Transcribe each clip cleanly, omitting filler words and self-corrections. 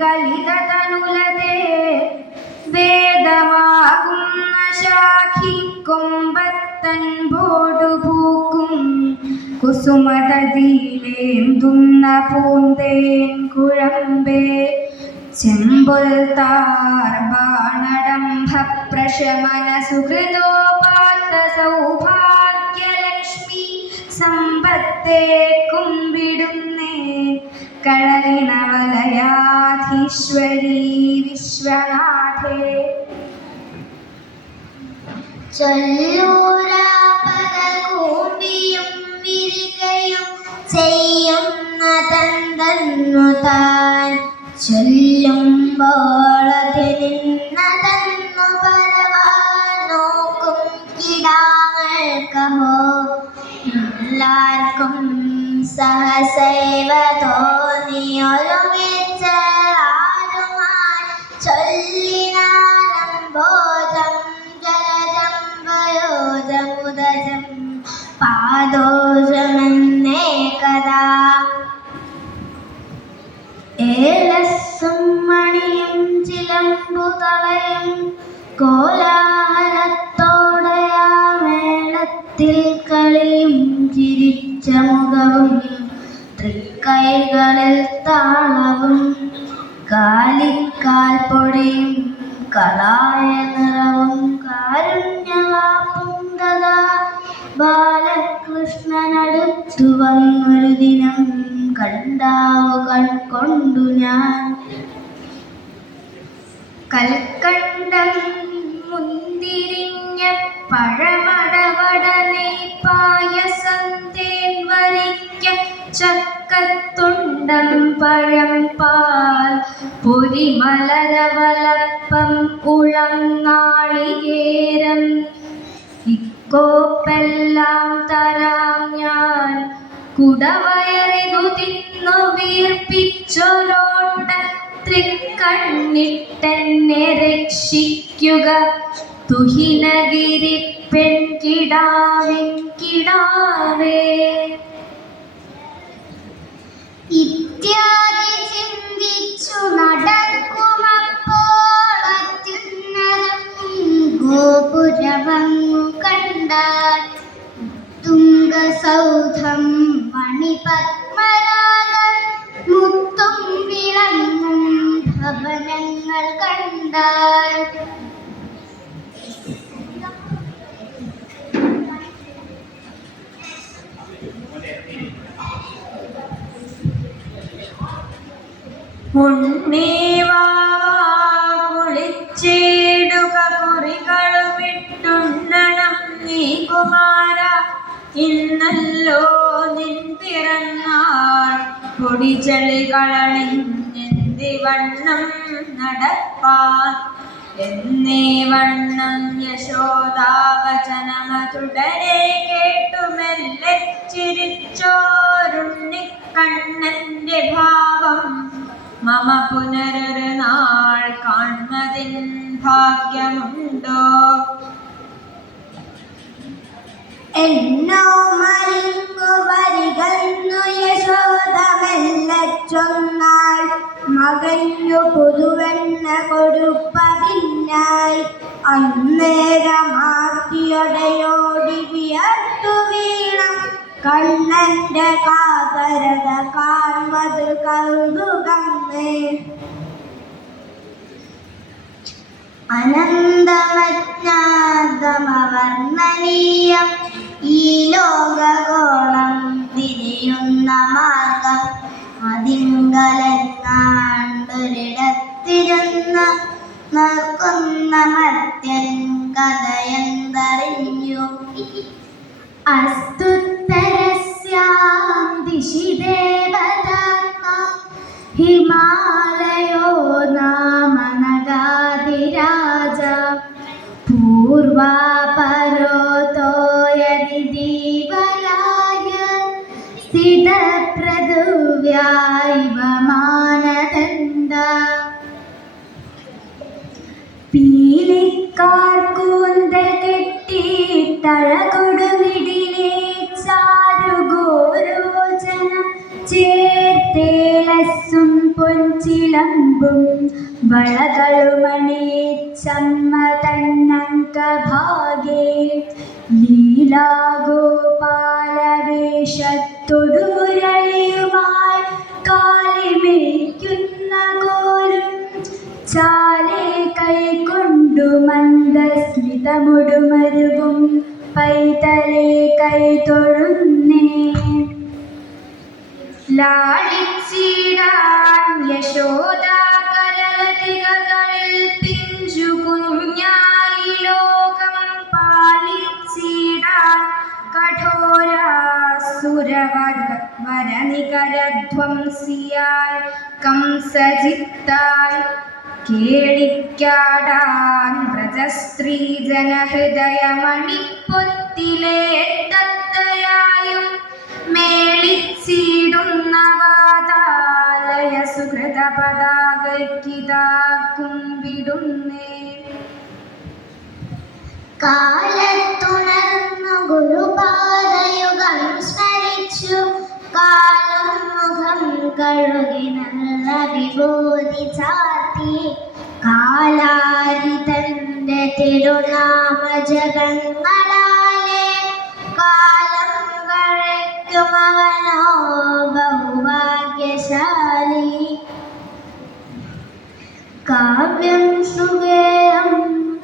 കലിതനുലതേ വേദമാകുന്ന ശാഖിക്കൊമ്പത്തൻപോടു പൂക്കും കുസുമതതിയിലേന്തുന്ന പൂന്തേൻ കുഴമ്പേ ചെമ്പൊൽ താർബാണടംഭ പ്രശമന സുഹൃതോപാത്ത സൗഭാഗ്യലക്ഷ്മി സമ്പത്തേ കുമ്പിടുന്നേ കഴലിണവലയാധീശ്വരീ വിശ്വനാഥേ. ചൊല്ലൂരാപദകൂമ്പിയും വിരികയും ചെയ്യുന്നതെന്തെന്നു താൻ ചൊല്ലുമ്പോളതിരുന്നതെന്നു പറവാൻ നോക്കും കിടാങ്ങൾക്കഹോ എല്ലാവർക്കും സഹസൈവ തോന്നിയൊരുമിച്ച ആരുമായി ചൊല്ലിനാരംഭോജം ജലജം വയോജമുദജം പാദോജമെന്നേ കഥാ. ഏലസ്സും മണിയും ചിലമ്പുതളയും കോലാഹലത്തോടെയാ മേളത്തിൽ കളിയും ചിരിച്ച മുഖവും തൃക്കൈകളിൽ താളവും കാലിക്കാൽ പൊടിയും കളായ നിറവും കാരുണ്യവാപ്പും തഥാ ബാലകൃഷ്ണനടുത്തു വന്നൊരു ദിനം കണ്ടാവു കൺകൊണ്ടു ഞാൻ. കൽക്കണ്ടം മുന്തിരിഞ്ഞ പഴമടവട നെയ്പായസം തേൻ വരിക്ക ചക്കത്തുണ്ടം പഴം പാൽ പൊരിമലരവലപ്പം ഉളം നാളികേരം ഇക്കോപ്പെല്ലാം തരാം ഞാൻ കുടവയറിതു തിന്നു വീർപ്പിച്ചൊരോണ്ട തൃക്കണ്ണിട്ടെന്നെ രക്ഷിക്കുക തുഹിനഗിരി പെൺകിടാവിൻ കിടാവേ. ഇത്യാദി ചിന്തിച്ചു നടക്കുമപ്പോൾ അത്യുന്നതം ഗോപുരമങ്ങു കണ്ടാൽ തുംഗസൗധം മണിപത്മരാഗം മുത്തും വിളങ്ങും ഭവനങ്ങൾ കണ്ടാൽ. കുളിച്ചേടുക കുറികളുമിട്ടുണ്ണണം നീ കുമാര ഇന്നല്ലോ നിൻ പിറന്നാൾ പൊടിചെളികളണിഞ്ഞെന്തിവണ്ണം നടപ്പാൻ എന്നേ വണ്ണം യശോദാവചനമതുടരെ കേട്ടുമെല്ലെ ചിരിച്ചോരുണ്ണിക്കണ്ണന്റെ ഭാവം മമ പുനരൊരു നാൾ കാൺമതിൻ ഭാഗ്യമുണ്ടോ. എന്നോ മലിങ്ങു വരികന്നു യശോദമെല്ലെ ചൊന്നാൾ മകഞ്ഞു പുതുവെണ്ണ കൊടുപ്പതിനായി. അന്നേരമാർത്തിയൊടയോടി വിയർത്തു വീണം കണ്ണന്റെ കാതരത കാൺമത് കൗതുകമേ. അനന്തമജ്ഞാതമവർണ്ണനീയം ഈ ലോകഗോളം തിരിയുന്ന മാർഗം അതിങ്കലെങ്ങാണ്ടൊരിടത്തിരുന്ന് നോക്കുന്ന മർത്യൻ കഥയെന്തറിഞ്ഞു. അസ്തുത്തരസ്യാം ദിശി ദേവതാത്മാ ഹിമാലയോ നാമ നഗാധിരാജ പൂർവാപരോതോ യദി ദീവലായ സ്ഥിതപ്രദുവ്യായിവ മാനദണ്ഡ. പീലിക്കാർ കൂന്തൽ കെട്ടിയിട്ടഴകൊടുമിടിലേ ചാരുഗോരോചന ചേർത്തേലസ്സും പൊൻചിലമ്പും വളകളുമണിച്ചമ്മ തന്നങ്കഭാഗേ ലീലാഗോപാലവേഷത്തൊടുരളിയുമായി കാലിമേയ്ക്കുന്ന കോലും ചാലേ കൈകൊണ്ടു മന്ദസ്മിതമുടുമരുവും പൈതലേ കൈതൊഴുന്നേ. ലാളിച്ചിടാൻ യശോദാകരലതികകളിൽ പിഞ്ചു കുഞ്ഞായി ലോകം പാലിച്ചിടാൻ കഠോരാസുരവരനികരധ്വംസിയായി കംസജിത്തായി കേളിക്കാടാൻ വ്രജസ്ത്രീ ജനഹൃദയമണിപ്പൊത്തിലെ തത്തയായും മേളിച്ചിടുന്ന വാതാലയ സുഹൃത പതാകയ്ക്കിതാ കുമ്പിടുന്നേ. കാലത്തുണർന്നു ഗുരുപാദയുഗം സ്മരിച്ചു കാലും മുഖം കഴുകി നല്ല വിഭൂതി ചാർത്തി കാലാരി തന്റെ തിരുനാമ ജഗങ്ങളാലെ കാലം കഴിക്കുമവനോ ബഹുഭാഗ്യശാലി. കാവ്യം സുഗേയം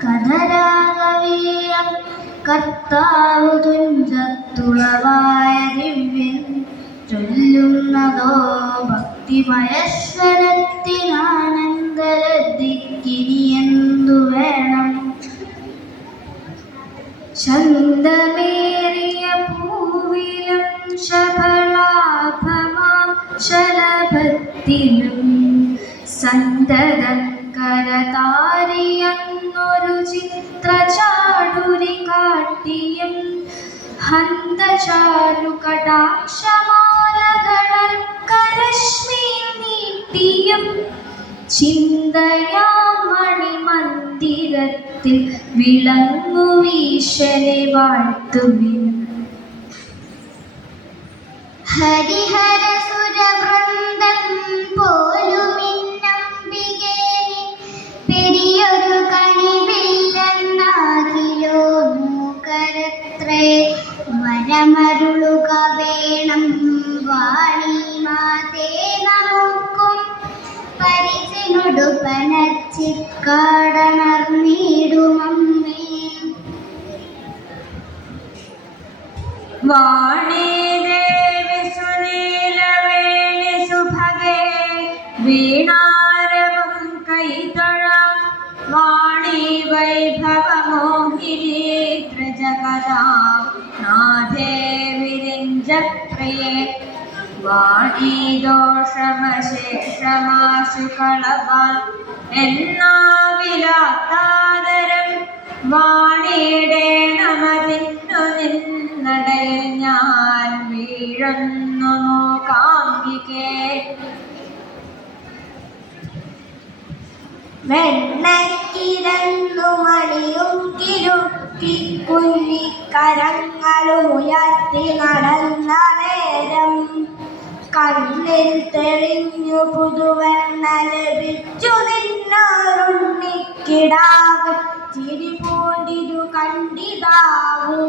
കഥരാഗവീയം കർത്താവു തുഞ്ചത്തുളവായ ദിവ്യൻ ചൊല്ലുന്നതോ ഭക്തിമയസ്വരത്തിനാനന്ദലബ്ധിക്കിനിയെന്തു വേണം. ചന്തമേറിയ പൂവിലും ശബളാഭമാം ശലഭത്തിലും സന്തതം കരതാരിയെന്നൊരു ചിത്രചാടുരി കാട്ടിയും ഹന്തചാരു കടാക്ഷമാലകളർക്കരശ്മി നീട്ടിയും ചിന്തയാം മണിമന്ദിരത്തിൽ വിളങ്ങുമീശനെ വാഴ്ത്തുവിൻ. ഹരിഹര സുരവൃന്ദം പോലുമിന്നംബികേ പെരിയൊരു കണിവില്ലെന്നാകിലോ മൂക്കരത്രേ വരമരുളുക വേണം വാണി മാതേ നമുക്കും പരിചിനൊടുപ്പനച്ചിക്കാടണർന്നിടുമമ്മേ. വാണീ ദേവി സുനീലവേണി സുഭഗേ വീണാരവം കൈതൊഴാം വാണീ വൈഭവമോഹിനീ ത്രജകരാം നാഥേ വിരിഞ്ചപ്രിയേ വാണീ ദോഷമശേഷമാശു കളവാൻ എന്നാവിലാത്താദരം വാണിയിടേണമതിന്നു നിന്നടയിൽ ഞാൻ വീഴുന്നു മൂകാംബികേ. വെണ്ണക്കിരന്നു മണിയും കിരുക്കി കുഞ്ഞിക്കരങ്ങളുയർത്തി നടന്ന നേരം കണ്ണിൽ തെളിഞ്ഞു പുതുവെണ്ണ ലഭിച്ചു നിന്നോരുണ്ണിക്കിടാവ് ചിരി പൂണ്ടിരു കണ്ടിതാവൂ.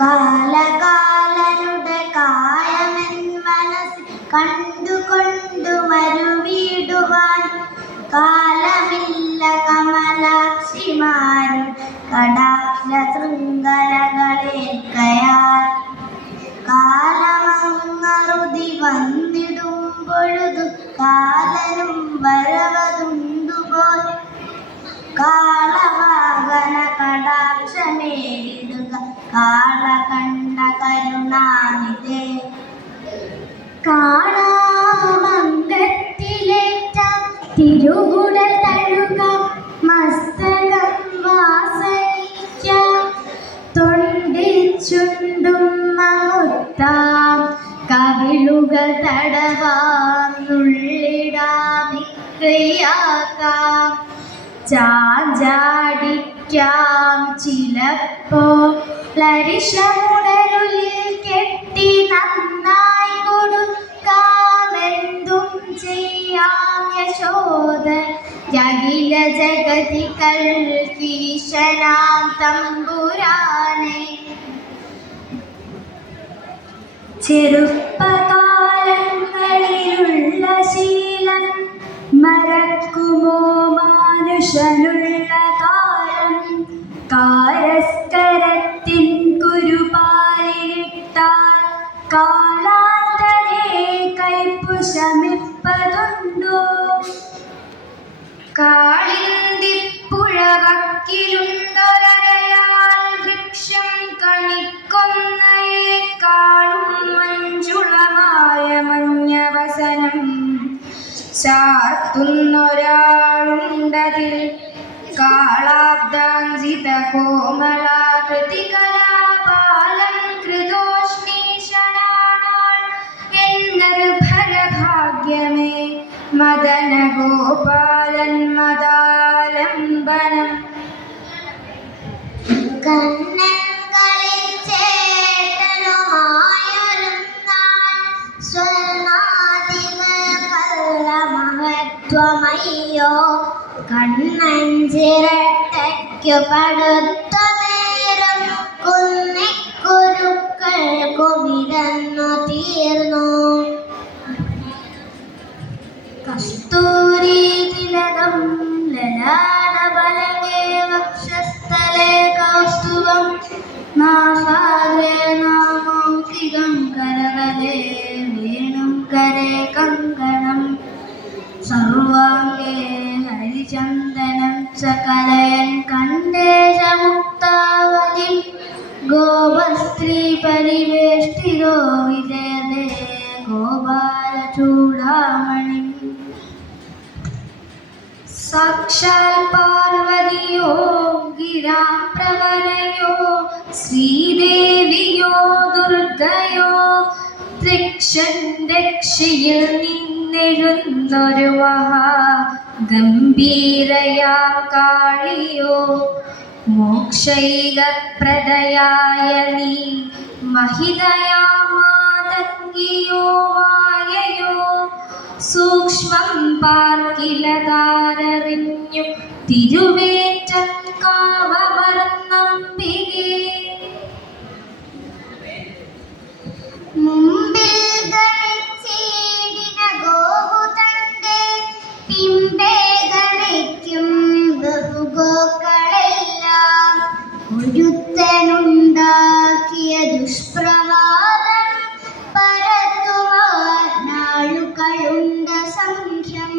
കാലകാലനുടെ കായമെൻ മനസ്സിൽ കണ്ടുകൊണ്ടു മരുവിടുവാൻ കാലമില്ല കമലാക്ഷിമാരും കടാക്ഷ ശൃംഖലകളേൽക്കയാൽ കാലമങ്ങറുതി വന്നിടുമ്പൊഴുതു കാലനും വരവതുണ്ടുപോൽ കാളവാഹന കടാക്ഷമേലിടുക കാളകണ്ഠ കരുണാനിധേ. കാണാമംഗത്തിലേറ്റാം തിരുകുടൽ തഴുക മസ്തകം വാസനിക്കാം തൊണ്ടിച്ചുണ്ടും മമുത്താം കവിളുകൾ തടവാം നുള്ളിടാമിക്രിയാക്കാം ചാഞ്ചാടിക്കാം ചിലപ്പോ ലരിഷമുടരുളിൽ കെട്ടി നന്നായി കൊടുക്ക ദേവിയാം യശോദ അഖില ജഗതികൾക്കീശനാം തമ്പുരാനെ. ചെറുപ്പകാലങ്ങളിലുള്ള ശീലം മറക്കുമോ മാനുഷനുള്ള കാലം? കാരസ്കരത്തിൻ കുരുപാലിട്ടാൽ കാലാന്തരേ കൈപ്പു ശമിപ്പതുണ്ടോ? കാളിന്തിപ്പുഴ വക്കിലുണ്ടൊരരയാൽ വൃക്ഷം കണിക്കൊന്നയേക്കാളും മഞ്ജുളമായ മഞ്ഞവസനം ചാർത്തുന്നൊരാളുണ്ടതിൽ. കാളാബ്ദാഞ്ചിത കോമളാകൃതികലാപാലം കൃതോഷ്ണീശനാണാൾ എന്നർഭരഭാഗ്യമേ മദന ഗോപാലൻ മദാലംബനം. കണ്ണൻ കളിച്ചേട്ടനുമായൊരു നാൾ സ്വർണ്ണാദികൾക്കല്ല മഹത്വമയ്യോ. കണ്ണൻ ചിരട്ടയ്ക്കു പടുത്ത നേരം കുന്നിക്കുരുക്കൾക്കു വിടന്നു തീർന്നു. കസ്തൂരി തിലകം ലലാടബലകേ വക്ഷസ്ഥലേ കൗസ്തുഭം നാസാഗ്രേ നാമൗക്തികം കരതലേ വേണും കരേ കങ്കണം സർവാംഗേ ഹരിചന്ദനം സകലയൻ കണ്ഠേശമുക്താവലിൽ ഗോപസ്ത്രീ പരിവേഷ്ടിതോ വിജയതേ ഗോപാലചൂടാമണി. സാക്ഷാൽ പാർവതിയോ ഗിരാം പ്രവരയോ ശ്രീദേവിയോ ദുർഗയോ തൃക്ഷൻ രക്ഷയിൽ നിന്നെഴുന്നൊരു മഹാ ഗംഭീരയാം കാളിയോ മോക്ഷൈകപ്രദയായ നീ മഹിതയാമാതങ്കിയോ മായയോ സൂക്ഷ്മം പാർക്കിലകാരറിഞ്ഞു തിരുവേറ്റം കാവമർന്നംബികേ. മുമ്പിൽ ഗണിച്ചീടിന ഗോവുതന്റെ പിമ്പേ ഗണിക്കും ബഹുഗോക്കളെല്ലാം ഒരുത്തനുണ്ടാക്കിയ ദുഷ്പ്രവാദം പരത്തുവാൻ നാളുകളുണ്ട സംഖ്യം.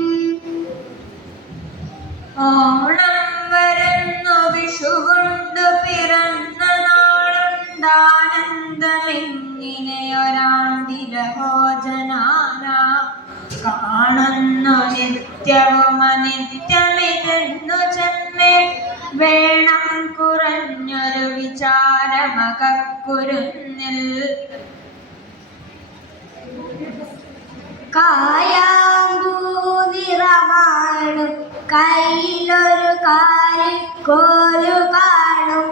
ഓണം വരുന്നു വിഷുകൊണ്ടു പിറന്ന നാളുണ്ടാനന്ദമെങ്ങിനെയൊരാണ്ടിരഹോജനാന കാണുന്നു നിത്യവും അനിത്യമിതെന്നു ചെമ്മേ വേണം കുറഞ്ഞൊരു വിചാരമകക്കുരുന്നിൽ. കായാമ്പൂനിറമാണു കയ്യിലൊരു കാരിക്കോലു കാണും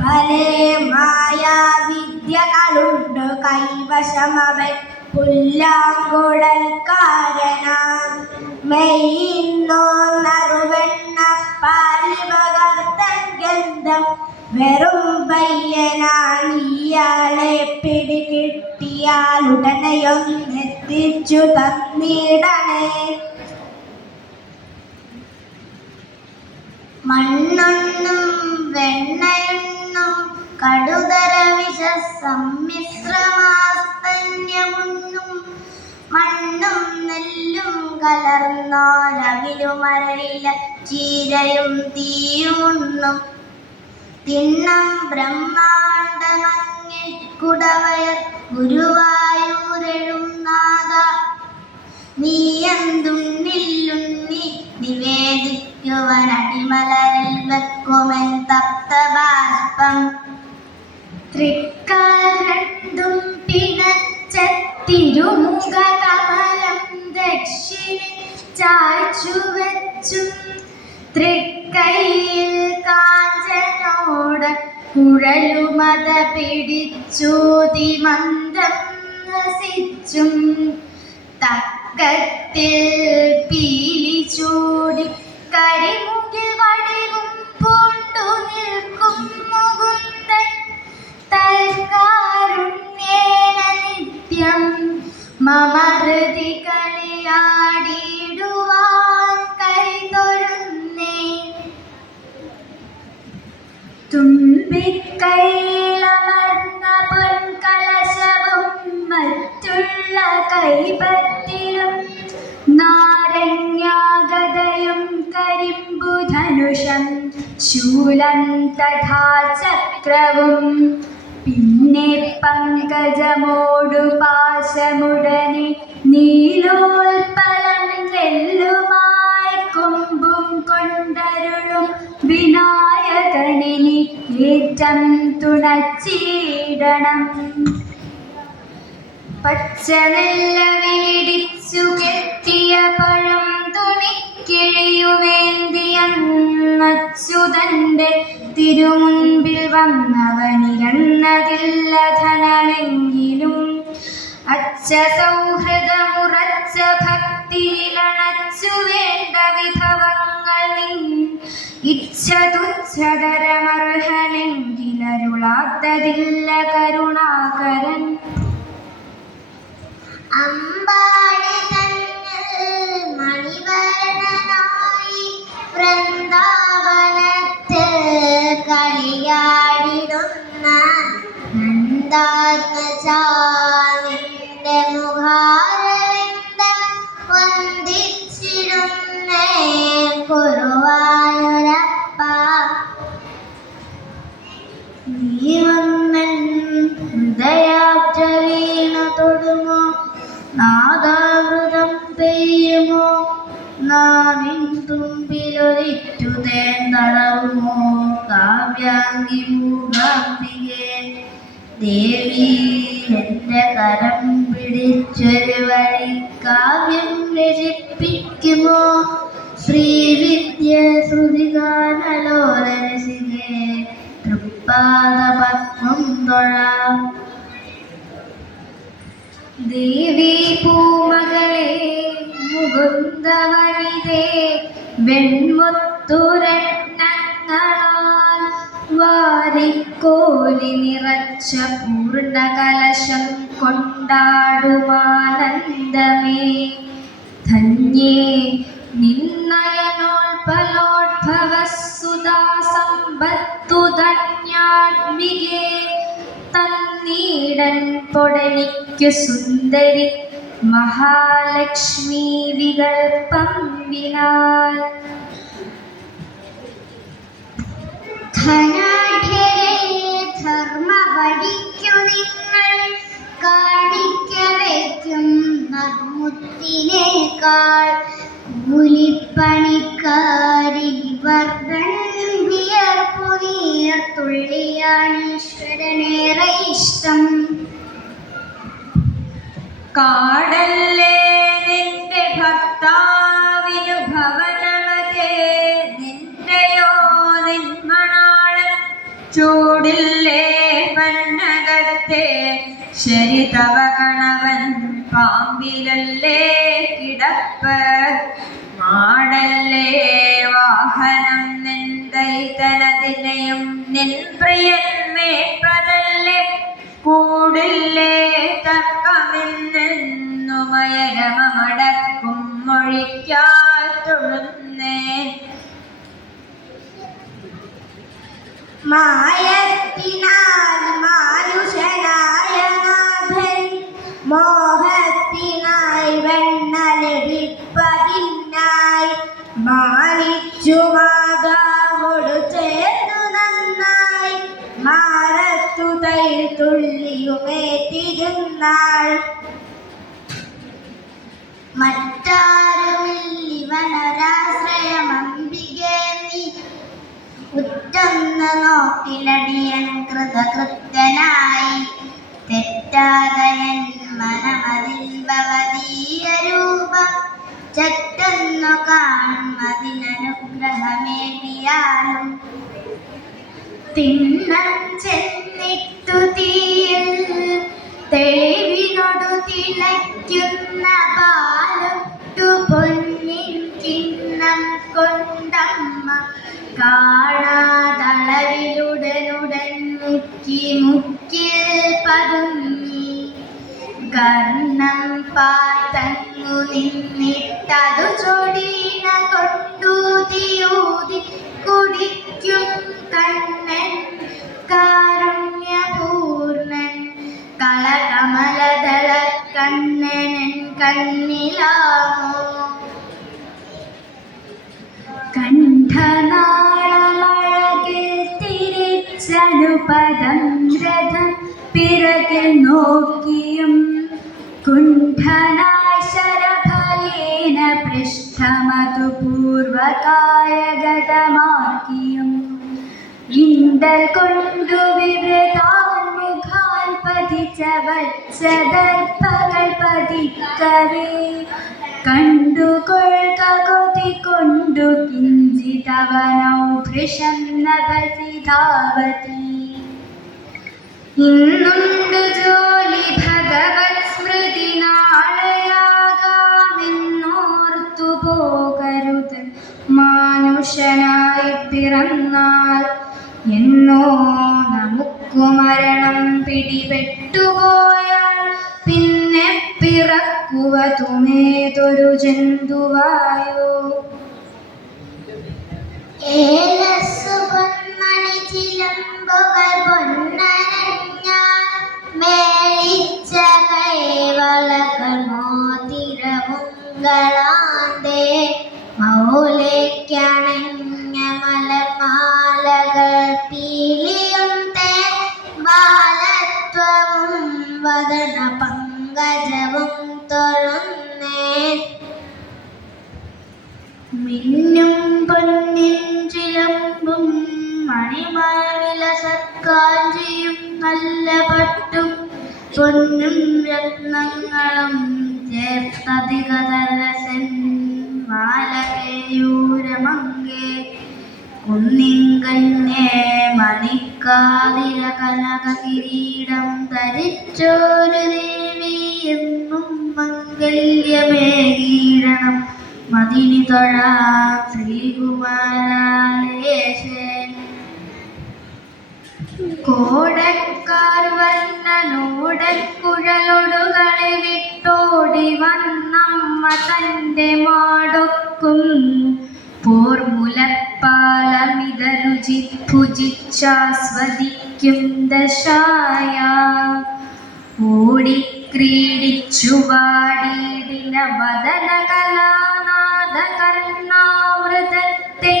പലേ മായാവിദ്യകളുണ്ട് കൈവശമവൻ പുല്ലാങ്കുഴൽക്കാരനാം. മെയ്യുന്നോ നറുവെണ്ണ പാലിപകർത്തൻ ഗന്ധം വെറും പയ്യനാണിയാളെ പിടികിട്ടിയാൽ ഉടനെയൊന്നെത്തിച്ചു തന്നിടണേ. മണ്ണൊന്നും വെണ്ണയൊന്നും കടുതര വിഷ സമ്മിശ്രമാസ്തന്യമുണ്ണും മണ്ണും നെല്ലും കലർന്നോരവിലുമരയില ചീരയും തീയുമുണ്ണും. തിണ്ണം ബ്രഹ്മാണ്ടമങ്ങിൽ കുടവയർ ഗുരുവായൂരെഴുന്നാഥ നീയെന്തുണ്ണില്ലുണ്ണി നിവേദിക്കുവൻ അടിമലരിൽ വെക്കുമെൻ തപ്തബാഷ്പം. തൃക്കാൽ രണ്ടും പിണച്ച തിരുമുഖകമലം ദക്ഷിണി ചായ്ച്ചുവെച്ചും തൃക്കൈയിൽ കാഞ്ചനോട് കുഴലുമത പിടിച്ചൂതി മന്ദം രസിച്ചും തക്കത്തിൽ മമഹൃദി കളിയാടിടുവാൻ കൈതൊഴുന്നേ. തുമ്പിക്കൈയിലമർന്ന പൊൻകലശവും മറ്റുള്ള കൈപത്തിലും നാരണ്യാഗതയും കരിമ്പുധനുഷം ശൂലം തഥാ ചക്രവും പിന്നെ പങ്കജമോടു പാശമുടനെ നീലോൽപ്പലം നെല്ലുമായി കൊമ്പും കൊണ്ടരുളും വിനായകനിനി ഏറ്റം തുണച്ചിടണം. പച്ചനെല്ല വീടിച്ചു കെട്ടിയ പഴം തുണിക്കിഴിയുമേന്തിയച്യുതന്റെ തിരുമുൻപിൽ വന്നവനിരന്നതില്ല ധനമെങ്കിലും അച്ഛസൗഹൃദമുറച്ച ഭക്തിയിലണച്ചു വേണ്ട വിഭവങ്ങൾ നിൻ ഇച്ഛ തുച്ഛതരമർഹനെങ്കിലരുളാത്തതില്ല കരുണാകരൻ. അമ്പാടി തന്നിൽ മണിവർണ്ണനായി വൃന്ദാവനത്തിൽ കളിയാടിടുന്ന നന്ദാത്മജാ നിന്റെ മുഖാരവിന്ദം വന്ദിച്ചിടുന്നേ ഗുരുവായൂരപ്പ. നീ വന്നൻ ഹൃദയാബ്ജ വീണു തൊടുമോ, നാദാമൃതം പെയ്യുമോ, നാവിൻ തുമ്പിലൊരിറ്റു തേൻ തടവുമോ, കാവ്യാംഗി മൂകാംബികേ ദേവി എൻ്റെ കരം പിടിച്ചൊരു വഴി കാവ്യം രചിപ്പിക്കുമോ, ശ്രീവിദ്യ ശ്രുതിഗാനലോലരസികേ തൃപ്പാദപത്മം തൊഴാം. ദേവി പൂമകളെ മുകുന്ദവനിതേ വെൺമുത്തുരത്നങ്ങളാൽ വാരിക്കോലി നിറച്ച പൂർണ്ണകലശം കൊണ്ടാടുമാനന്ദമേ. ധന്യേ നിന്നയനോൽപലോദ്ഭവസുധാ സമ്പത്തു ധന്യാത്മികേ തന്നീടൻ പൊടനിക്കു സുന്ദരി മഹാലക്ഷ്മി വികൽപ്പം വിനാൽ. ധനാഢ്യരെ ധർമ്മവടിക്കു നിങ്ങൾ കാണിക്ക വയ്ക്കും നർമുത്തിനേക്കാൾ കൂലിപ്പണിക്കാരിവർദ്ധൻ വിയർപ്പു നീർത്തുള്ളിയാണ് ഈശ്വരനേറെ ഇഷ്ടം. കാടല്ലേ നിന്റെ ഭർത്താവിനു ഭവനമതേ, നിന്റെയോ നിന്മണാളൻ ചൂടില്ലേ പന്നകത്തെ, ശരി തവ കണവൻ പാമ്പിലല്ലേ കിടപ്പ്, മാടല്ലേ വാഹനം നിന്തൈതനതിനെയും നിൻ പ്രിയൻ മേപ്പതല്ലേ, കൂടില്ലേ തർക്കമിന്നുമയരമടക്കും മൊഴിക്കാൽ തൊഴുന്നേ. മായത്തിനാൽ മാനുഷനായ നാഥൻ മോഹത്തിനായി വെണ്ണ ലഭിപ്പതിനായി മാനിച്ചു മാതാവോടു ചേർന്നു നന്നായി മാറത്തു തൈർ തുള്ളിയുമേറ്റിരുന്നാൾ. മറ്റാരുമില്ലിവനൊരാശ്രയമംബികേ നീ ഉറ്റന്ന നോക്കിലടിയൻ കൃതകൃത്യനായി തെറ്റാതയൻ മനമതിൽ ഭവതീയ രൂപം ചറ്റെന്നു കാണും അതിനനുഗ്രഹമേകിയാലും. തിണ്ണം ചെന്നിട്ടു തീയിൽ തെളിവിനോടു തിളയ്ക്കുന്ന പാലൊട്ടു പൊന്നിൻ കിണ്ണം കൊണ്ടമ്മ കാണാതളവിലുടനുടൻ മുക്കി മുക്കിൽ പതുങ്ങി കർണം കാത്തങ്ങു നിന്നിട്ടതു ചൊടിന കൊണ്ടൂതിയൂതി കുടിക്കും കണ്ണൻ കാരുണ്യപൂർണൻ കളകമലദള കണ്ണനൻ കണ്ണിലാമോ കണ്ഠനാളമഴകിൽ തിരിച്ചനുപദം രഥം പിറകിൽ നോക്കിയും കുണ്ഠനായി ശരഭയേന പൃഷ്ഠമതു പൂർവകായഗതമാക്കിയും ഇണ്ടൽ കൊണ്ടു വിവൃതാൻ മുഖാൻ പതിച്ച വത്സദർഭകൾ പതിക്കവേ കണ്ടുകൊള്ളുക കൊതി കൊണ്ടു കിഞ്ചിതവനൗ ഭൃശം നഭസി ധാവതി ഇന്നുണ്ട് ജോലി ഭഗവത് സ്മൃതി നാളെയാകാമെന്നോർത്തു പോകരുത് മാനുഷനായി പിറന്നാൽ എന്നോ നമുക്കു മരണം പിടിപെട്ടുപോയാൽ പിന്നെ പിറക്കുവതുമേതൊരു ജന്തുവായോ ഏലസ്സു പൊന്മണി ചിലമ്പുകൾ പൊന്നനഞ്ഞാൽ മേളിച്ച കൈവളകൾ മോതിരവുങ്കളാന്തേ മൗലിക്കണഞ്ഞ മലമാലകൾ പീലിയും തേ ബാലത്വവും വദന പങ്കജവും തൊഴുന്നേ മിന്നും പൊന്നിൻ ചിലമ്പും മണിമണില സത്കാഞ്ചിയും നല്ല പട്ടും പൊന്നും രത്നങ്ങളും ചേർത്തധികതരസൻ മാലകയൂരമങ്കേ കുന്നിങ്കന്നെ മണിക്കാതിര കനക കിരീടം ധരിച്ചോരു ദേവി എന്നും മംഗല്യമേകീടണം മതിനി തൊഴാം ശ്രീകുമാരേശൻ കോടക്കാർ വർണ്ണനോടക്കുഴലൊടുകളെ വിട്ടോടി വന്നമ്മ തൻ്റെ മാടൊക്കും പോർമുലപ്പാലമിത രുചി ഭുജിച്ചാസ്വദിക്കും ദശായ ഓടിക്രീഡിച്ചു വാടിയിടിന വദന കലാനാദ കർണാമൃതത്തെ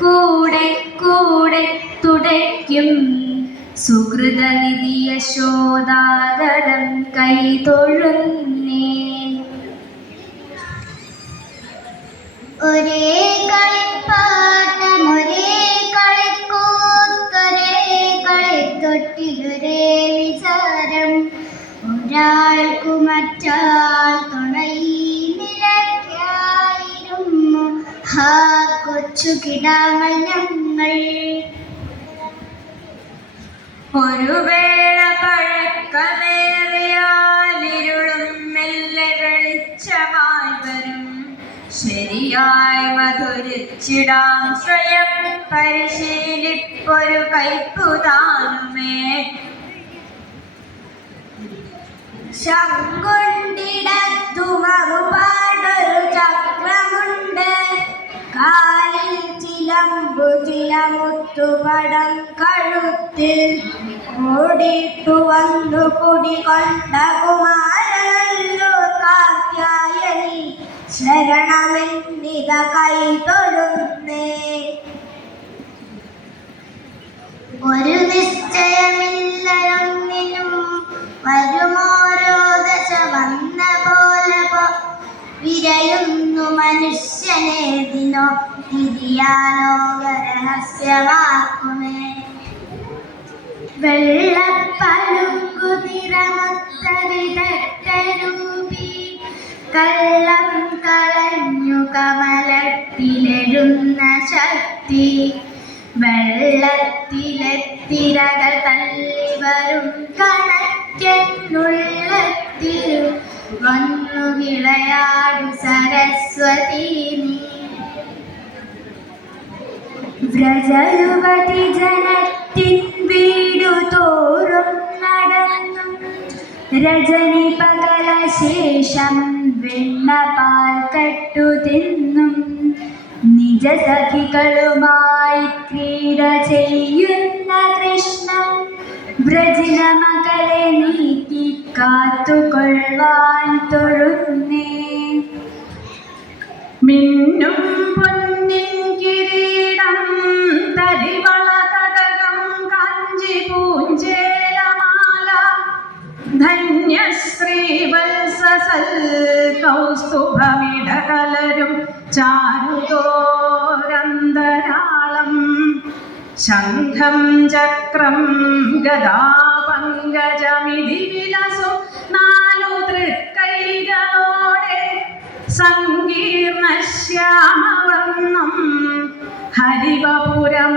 കൂടെ കൂടെ തുടയ്ക്കും സുഹൃതനിധി യശോദാദരം കൈതൊഴുന്നേ ഒരേ കളിപ്പാട്ടം ഒരേ കളിക്കൂത്തൊരേ കളിത്തൊട്ടിലൊരേ വിചാരം ഒരാൾക്കു മറ്റാൾ തുണയിലിരക്കായിരുന്നു ഹാ കൊച്ചു കിടാങ്ങൾ ഞങ്ങൾ ഒരു വേള പഴക്കമേറിയാലിരുളും മെല്ലെ വെളിച്ചമായി വരും ശരിയായി മധുരിച്ചിടാം സ്വയം പരിശീലിപ്പൊരു കൈപ്പുതാനുമേ ശങ്കൊണ്ടിടത്തു മറുപാടൊരു ചക്രമുണ്ട് കാലിൽ ചിലമ്പു ചിലമുത്തുപടം കഴുത്തിൽ ഓടിട്ടു വന്നു കുടികൊണ്ട കുമാരനല്ലോ കാത്യായനി ശരണമെന്നിത കൈതൊഴുന്നേ ഒരു നിശ്ചയമില്ലയൊന്നിനും വരുമോരോ ദശ വന്ന പോലെ വിരയുന്നു മനുഷ്യനെ ദിനോ തിരിയാലോകരഹസ്യമാക്കുമേ വെള്ളപ്പളുങ്കു നിറമൊത്തവിടരൂപി കള്ളം കളഞ്ഞു കമലത്തിലെഴുന്ന ശക്തി വെള്ളത്തിലെത്തിരകൾ തള്ളി വരും കണക്കെന്നുള്ളത്തിൽ വന്നു വിളയാടു സരസ്വതി നീ വ്രജയുവതി ജനത്തിൻ വീടു തോറും നടന്നും രജനി പകല ശേഷം വെണ്ണ പാൽ കട്ടു തിന്നും നിജസഖികളുമായി ക്രീഡ ചെയ്യുന്ന കൃഷ്ണൻ വ്രജിന മകളെ നീക്കി കാത്തുകൊള്ളുവാൻ തൊഴുന്നേ. മിന്നും പൊന്നിൻ കിരീടം തരിവള കടകം കാഞ്ചി പൂഞ്ചേലമാല ധന്യശ്രീവത്സസൽ കൗസ്തുഭമിടകലരും ചാരുതോരന്തരാളം ശംഖം ചക്രം ഗദാപങ്കജമിതി വിലസും 4 തൃക്കൈകളോടെ സങ്കീർണ ശ്യാമവർണം ഹരിവപുരം